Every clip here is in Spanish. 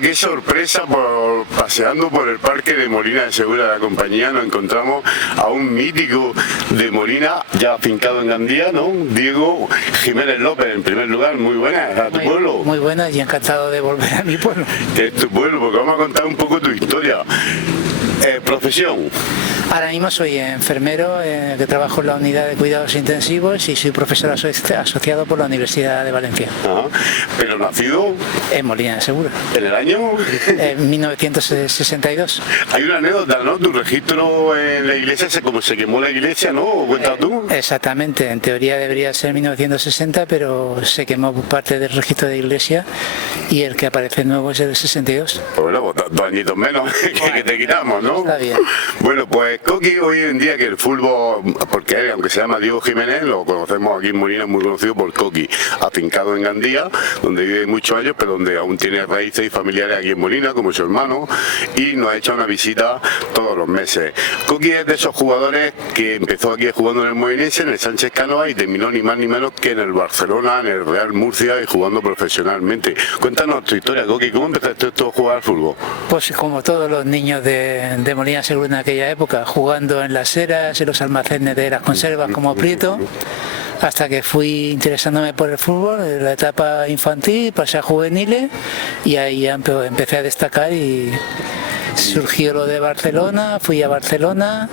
qué sorpresa, paseando por el parque de Molina de Segura de la compañía nos encontramos a un mítico de Molina, ya afincado en Gandía, ¿no? Diego Jiménez López, en primer lugar, muy buenas, a tu pueblo. Muy buenas y encantado de volver a mi pueblo. Que es tu pueblo, porque vamos a contar un poco tu historia. Profesión. Ahora mismo soy enfermero que trabajo en la unidad de cuidados intensivos y soy profesor asociado por la Universidad de Valencia. Ajá. Pero nacido en Molina de Segura. ¿En el año? En 1962. Hay una anécdota, ¿no? Tu registro en la iglesia, como se quemó la iglesia, ¿no? ¿Cuentas tú? Exactamente, en teoría debería ser 1960, pero se quemó parte del registro de iglesia y el que aparece nuevo es el 62. Pues bueno, 2 añitos menos que te quitamos, ¿no? Está bien. Bueno, pues Coqui hoy en día que el fútbol, porque él, aunque se llama Diego Jiménez, lo conocemos aquí en Molina, muy conocido por Coqui, afincado en Gandía, donde vive muchos años, pero donde aún tiene raíces y familiares aquí en Molina, como su hermano, y nos ha hecho una visita todos los meses. Coqui es de esos jugadores que empezó aquí jugando en el Molinense, en el Sánchez Canoa, y terminó ni más ni menos que en el Barcelona, en el Real Murcia y jugando profesionalmente. Cuéntanos tu historia, Coqui, ¿cómo empezaste tú a jugar al fútbol? Pues como todos los niños de Molina Segura en aquella época, jugando en las eras, en los almacenes de las conservas como Prieto, hasta que fui interesándome por el fútbol, en la etapa infantil, pasé a juveniles y ahí ya empecé a destacar y surgió lo de Barcelona, fui a Barcelona.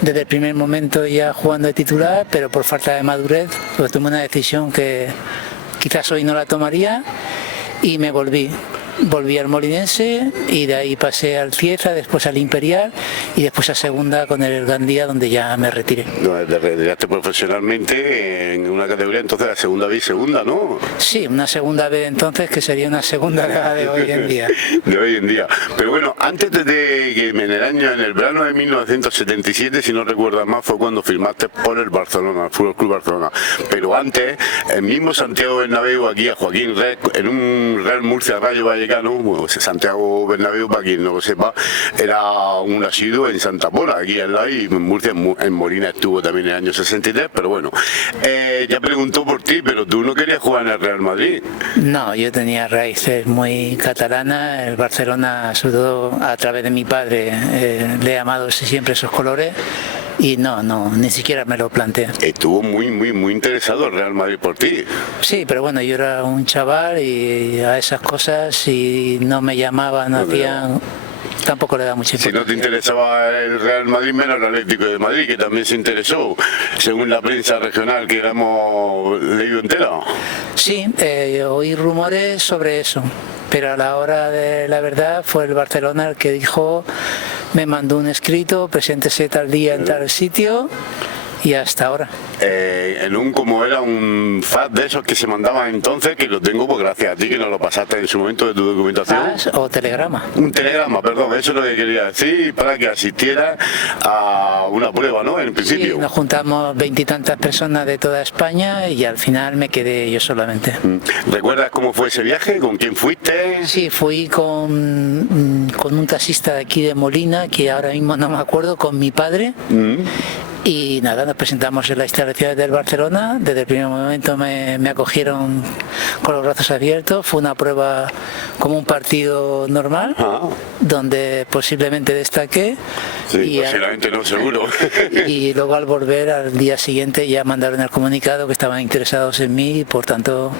Desde el primer momento ya jugando de titular, pero por falta de madurez, pues tomé una decisión que quizás hoy no la tomaría y me volví al Molinense y de ahí pasé al Cieza, después al Imperial y después a segunda con el Gandía, donde ya me retiré. No, te retiraste profesionalmente en una categoría, entonces la segunda B y segunda, ¿no? Sí, una segunda B entonces, que sería una segunda de hoy en día. De hoy en día. Pero bueno, antes de que en el verano de 1977, si no recuerdas más, fue cuando firmaste por el Barcelona, el Fútbol Club Barcelona. Pero antes, el mismo Santiago Bernabéu, aquí a Joaquín Red, en un Real Murcia Rayo Vallecano, bueno, Santiago Bernabéu, para quien no lo sepa, era un asiduo en Santa Pola, aquí al lado, y en Murcia, en Molina estuvo también en el año 63, pero bueno, ya preguntó por ti, pero tú no querías jugar en el Real Madrid. No, yo tenía raíces muy catalanas, el Barcelona, sobre todo a través de mi padre, le he amado siempre esos colores. Y no, ni siquiera me lo planteé. Estuvo muy interesado el Real Madrid por ti. Sí, pero bueno, yo era un chaval y a esas cosas, si no me llamaban, hacían... Tampoco le da mucha importancia. Si no te interesaba el Real Madrid, menos el Atlético de Madrid, que también se interesó, según la prensa regional que hemos leído entera. Sí, oí rumores sobre eso, pero a la hora de la verdad fue el Barcelona el que dijo, me mandó un escrito, preséntese tal día en tal sitio, y hasta ahora. Como era un fax de esos que se mandaban entonces, que lo tengo pues gracias a ti que nos lo pasaste en su momento de tu documentación. ¿Fax o telegrama? Un telegrama, perdón, eso es lo que quería decir, para que asistiera a una prueba, ¿no? En principio. Sí, nos juntamos 20 y tantas personas de toda España y al final me quedé yo solamente. ¿Recuerdas cómo fue ese viaje? ¿Con quién fuiste? Sí, fui con un taxista de aquí de Molina, que ahora mismo no me acuerdo, con mi padre. Y nada, nos presentamos en las instalaciones del Barcelona. Desde el primer momento me acogieron con los brazos abiertos. Fue una prueba como un partido normal, donde posiblemente destaqué. Sí, posiblemente no, seguro. Y luego al volver al día siguiente ya mandaron el comunicado que estaban interesados en mí y por tanto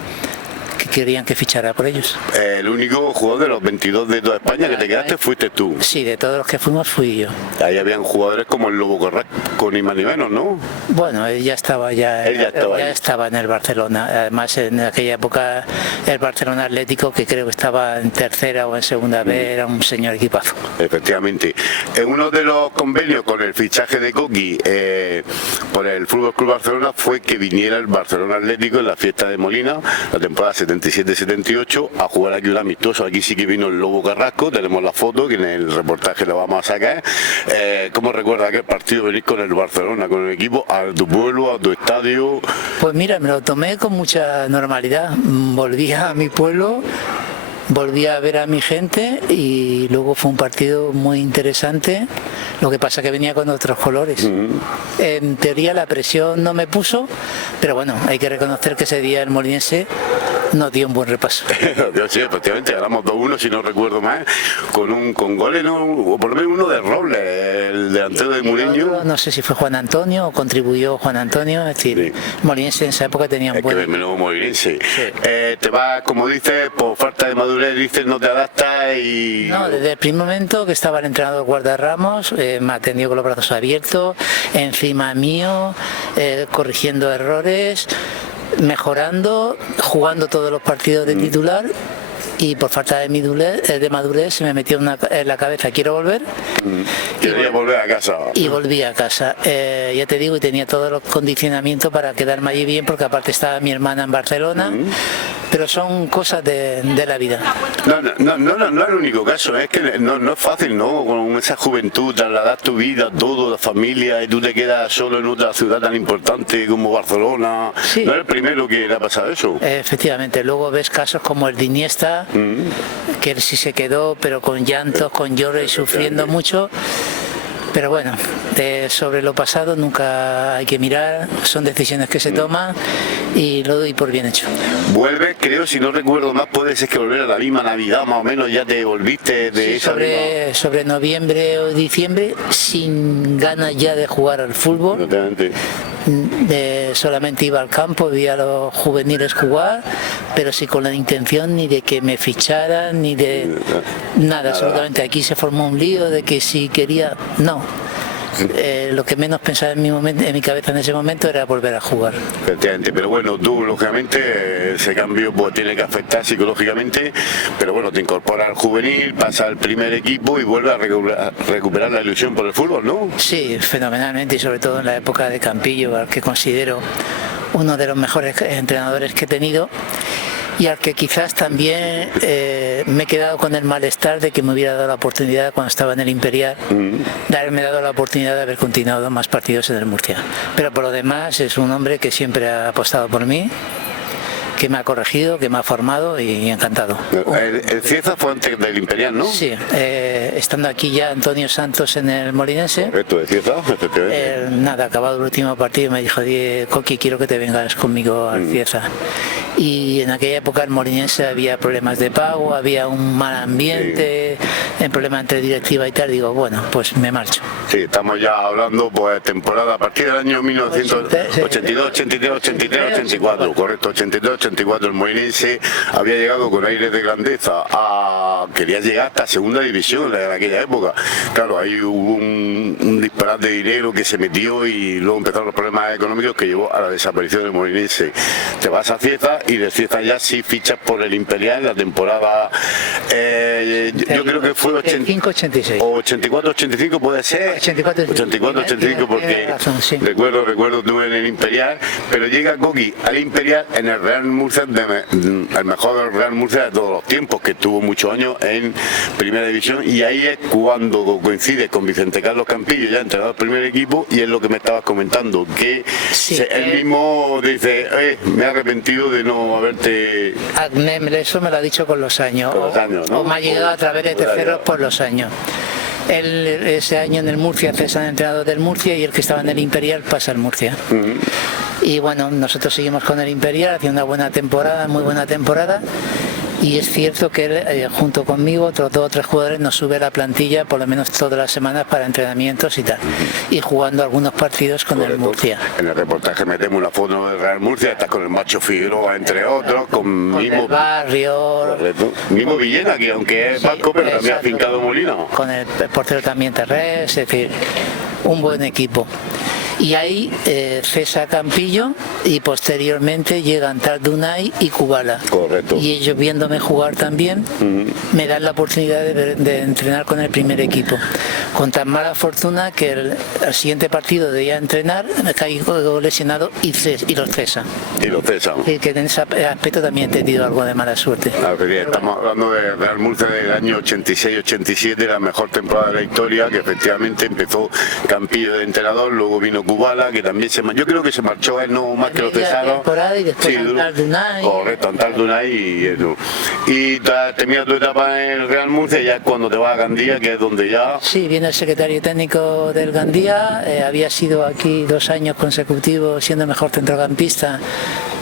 que querían que fichara por ellos. El único jugador de los 22 de toda España que te quedaste fuiste tú. Sí, de todos los que fuimos fui yo. Ahí habían jugadores como el Lobo Carrasco, ni más ni menos, ¿no? Bueno, él ya estaba estaba en el Barcelona. Además, en aquella época el Barcelona Atlético, que creo que estaba en tercera o en segunda B, era un señor equipazo. Efectivamente. Uno de los convenios con el fichaje de Coqui por el Fútbol Club Barcelona fue que viniera el Barcelona Atlético en la fiesta de Molina, la temporada 77-78, a jugar aquí un amistoso. Aquí sí que vino el Lobo Carrasco, tenemos la foto que en el reportaje lo vamos a sacar. ¿Cómo recuerdas aquel partido venir con el Barcelona, con el equipo, a tu pueblo, a tu estadio? Pues mira, me lo tomé con mucha normalidad. Volví a mi pueblo, volví a ver a mi gente y luego fue un partido muy interesante. Lo que pasa que venía con otros colores. En teoría la presión no me puso, pero bueno, hay que reconocer que ese día el Molinense nos dio un buen repaso. Sí, efectivamente, ganamos 2-1, si no recuerdo mal, con goles, ¿no? O por lo menos uno de Robles, el delantero de Mourinho. No sé si fue Juan Antonio o contribuyó Juan Antonio, es decir, sí. Molinense en esa época tenía un buen... Es que menudo Molinense. Sí. Te vas, como dices, por falta de madurez, dices, no te adaptas y... No, desde el primer momento que estaba el entrenador Guardarramos, me atendió con los brazos abiertos, encima mío, corrigiendo errores, mejorando, jugando todos los partidos de titular. Y por falta de madurez se me metió en la cabeza, quiero volver. Quería volver a casa. Y volví a casa. Ya te digo, y tenía todos los condicionamientos para quedarme allí bien, porque aparte estaba mi hermana en Barcelona. Pero son cosas de la vida. No es el único caso, es que no es fácil, ¿no? Con esa juventud, trasladar tu vida, todo, la familia, y tú te quedas solo en otra ciudad tan importante como Barcelona. Sí. No es el primero que le ha pasado eso. Efectivamente, luego ves casos como el de Iniesta, que él sí se quedó, pero con llantos, con lloros y sufriendo mucho. Pero bueno, sobre lo pasado nunca hay que mirar, son decisiones que se toman y lo doy por bien hecho. Vuelves, creo, si no recuerdo más, puede ser que volver a la misma Navidad, más o menos, ya te volviste de esa sobre noviembre o diciembre, sin ganas ya de jugar al fútbol. Solamente iba al campo, veía a los juveniles jugar, pero sí con la intención ni de que me ficharan, ni de nada, absolutamente. Aquí se formó un lío de que si quería, no. Lo que menos pensaba en mi cabeza en ese momento era volver a jugar. Efectivamente, pero bueno, tú lógicamente ese cambio pues tiene que afectar psicológicamente, pero bueno, te incorporas al juvenil, pasas al primer equipo y vuelves a recuperar la ilusión por el fútbol, ¿no? Sí, fenomenalmente, y sobre todo en la época de Campillo, al que considero uno de los mejores entrenadores que he tenido. Y al que quizás también me he quedado con el malestar de que me hubiera dado la oportunidad cuando estaba en el Imperial, de haberme dado la oportunidad de haber continuado más partidos en el Murcia. Pero por lo demás es un hombre que siempre ha apostado por mí, que me ha corregido, que me ha formado y encantado. El Cieza fue antes del Imperial, ¿no? Sí, estando aquí ya Antonio Santos en el Molinense. Correcto, de Cieza, efectivamente. Nada, acabado el último partido me dijo, Coqui, quiero que te vengas conmigo al Cieza. Y en aquella época el Molinense había problemas de pago, había un mal ambiente, un problema entre directiva y tal. Digo, bueno, pues me marcho. Sí, estamos ya hablando pues temporada a partir del año 1982, 83, 84, correcto, 83, 84. El Molinense había llegado con aires de grandeza quería llegar hasta segunda división en aquella época. Claro, ahí hubo un disparate de dinero que se metió y luego empezaron los problemas económicos que llevó a la desaparición del Molinense. Te vas a Cieza y de Cieza ya sí fichas por el Imperial en la temporada yo creo que fue 85-86 o 84-85 puede ser 84-85 porque razón, sí. recuerdo tú en el Imperial, pero llega Coqui al Imperial en el Real Murcia, el mejor Real Murcia de todos los tiempos, que tuvo muchos años en primera división, y ahí es cuando coincide con Vicente Carlos Campillo, ya entrenador del primer equipo, y es lo que me estabas comentando, que sí, él mismo dice, me he arrepentido de no haberte... Eso me lo ha dicho con los años, ¿no? O me ha llegado a través de terceros por los años. Él ese año en el Murcia cesa de entrenador del Murcia y el que estaba en el Imperial pasa al Murcia. Y bueno, nosotros seguimos con el Imperial haciendo una buena temporada, muy buena temporada. Y es cierto que él, junto conmigo, otros 2 o 3 jugadores, nos sube a la plantilla por lo menos todas las semanas para entrenamientos y tal. Y jugando algunos partidos con el Murcia. En el reportaje metemos una foto del Real Murcia, está con el Macho Figueroa, entre otros, con Mimo Barrio. Mimo Villena, que aunque es vasco, pero también ha fincado Molina. Con el portero también Terrés, es decir, un buen equipo. Y ahí cesa Campillo y posteriormente llegan Tardunay y Kubala. Correcto. Y ellos viéndome jugar también me dan la oportunidad de entrenar con el primer equipo. Con tan mala fortuna que el siguiente partido debía entrenar, me caigo lesionado y los cesa. Y lo cesan. Y que en ese aspecto también he tenido algo de mala suerte. Estamos hablando de Real Murcia del año 86-87, la mejor temporada de la historia, que efectivamente empezó Campillo de entrenador, luego vino Kubala, que también yo creo que se marchó él no más que lo cesaron. Y después Tardunay. Correcto, Tardunay y eso. Y termina tu etapa en el Real Murcia, ya es cuando te vas a Gandía, que es donde ya... Sí, viene el secretario técnico del Gandía, había sido aquí 2 años consecutivos siendo mejor centrocampista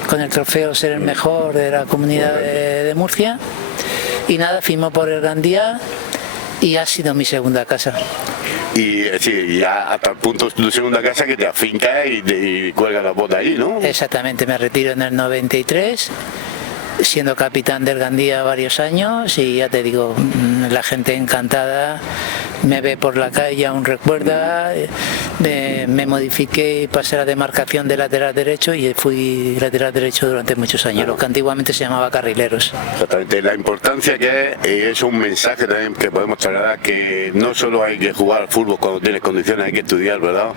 con el trofeo ser el mejor de la comunidad de Murcia. Y nada, firmó por el Gandía y ha sido mi segunda casa. Y sí, ya hasta el punto de tu segunda casa que te afincas y cuelgas la bota ahí, ¿no? Exactamente, me retiro en el 93, siendo capitán del Gandía varios años, y ya te digo, la gente encantada, me ve por la calle, aún recuerda, me modifiqué y pasé a la demarcación de lateral derecho y fui lateral derecho durante muchos años, lo que antiguamente se llamaba carrileros. Exactamente, la importancia que es un mensaje también que podemos trasladar, que no solo hay que jugar al fútbol cuando tienes condiciones, hay que estudiar, ¿verdad?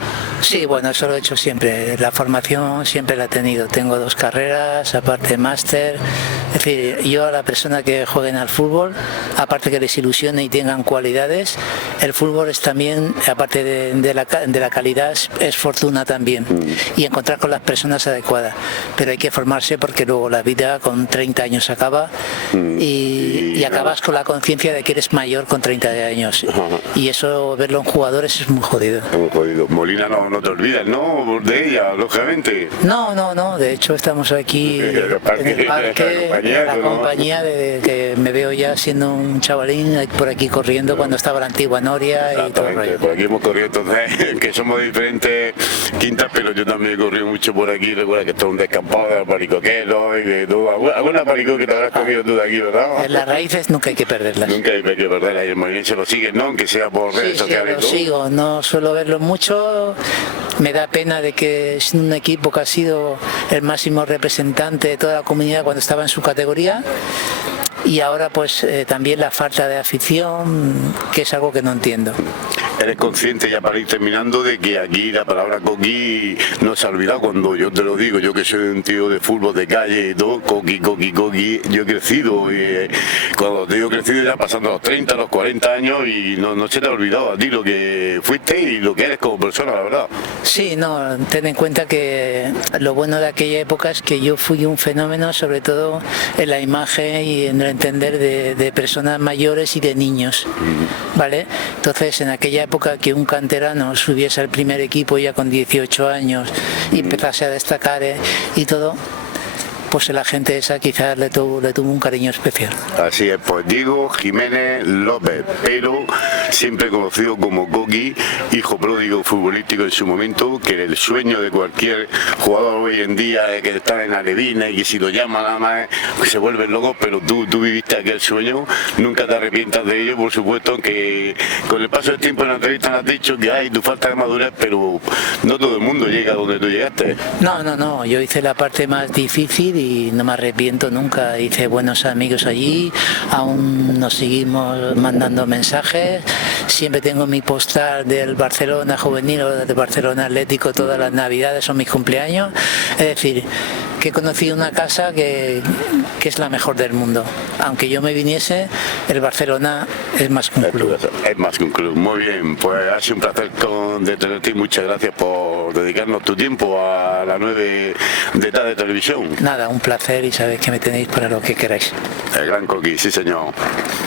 Sí, bueno, eso lo he hecho siempre, la formación siempre la he tenido, tengo 2 carreras, aparte máster. Es decir, yo a la persona que jueguen al fútbol, aparte que les ilusione y tengan cualidades, el fútbol es también, aparte de la calidad, es fortuna también, y encontrar con las personas adecuadas. Pero hay que formarse porque luego la vida con 30 años acaba y acabas con la conciencia de que eres mayor con 30 años. Y eso, verlo en jugadores, es muy jodido. Muy jodido. Molina, no te olvidas, ¿no? De ella, lógicamente. No, de hecho estamos aquí en el parque, en la compañía de que me veo ya siendo un chavalín por aquí corriendo cuando estaba la antigua Noria y todo el rollo. Por aquí hemos corrido, entonces, que somos diferentes quintas, pero yo también he corrido mucho por aquí. Recuerda que esto es un descampado de paricoqueros y de todo. ¿Alguna parico que te habrás comido tú de aquí, verdad? Las raíces nunca hay que perderlas. Nunca hay que perderlas, y el molinense lo sigue, ¿no? Aunque sea por redes sociales. Sí, lo sigo, no suelo verlo mucho. Me da pena de que es un equipo que ha sido el máximo representante de toda la comunidad cuando estaba en su categoría, y ahora pues también la falta de afición, que es algo que no entiendo. ¿Eres consciente, ya para ir terminando, de que aquí la palabra coqui no se ha olvidado? Cuando yo te lo digo, yo que soy un tío de fútbol de calle y todo, coqui, yo he crecido, y cuando te digo crecido ya pasando los 30, los 40 años, y no se te ha olvidado a ti lo que fuiste y lo que eres como persona, la verdad. Sí, no, ten en cuenta que lo bueno de aquella época es que yo fui un fenómeno, sobre todo en la imagen y en el entender de personas mayores y de niños, ¿vale? Entonces, en aquella época que un canterano subiese al primer equipo ya con 18 años y empezase a destacar y todo, pues la gente esa quizás le tuvo un cariño especial. Así es, pues Diego Jiménez López, pero siempre conocido como Coqui, hijo pródigo futbolístico en su momento, que el sueño de cualquier jugador hoy en día es que está en Aredina y que si lo llama nada más se vuelven locos, pero tú viviste aquel sueño, nunca te arrepientas de ello, por supuesto, que con el paso del tiempo en la entrevista has dicho que hay tu falta de madurez, pero no todo el mundo llega a donde tú llegaste. No, yo hice la parte más difícil y no me arrepiento nunca, hice buenos amigos allí, aún nos seguimos mandando mensajes, siempre tengo mi postal del Barcelona juvenil o del Barcelona Atlético todas las navidades o mis cumpleaños, es decir, que he conocido una casa que es la mejor del mundo. Aunque yo me viniese, el Barcelona es más que un club. Es más que un club. Muy bien, pues ha sido un placer de tenerte y muchas gracias por dedicarnos tu tiempo a la 9 de tarde de televisión. Nada, un placer, y sabéis que me tenéis para lo que queráis. El gran Coqui, sí señor.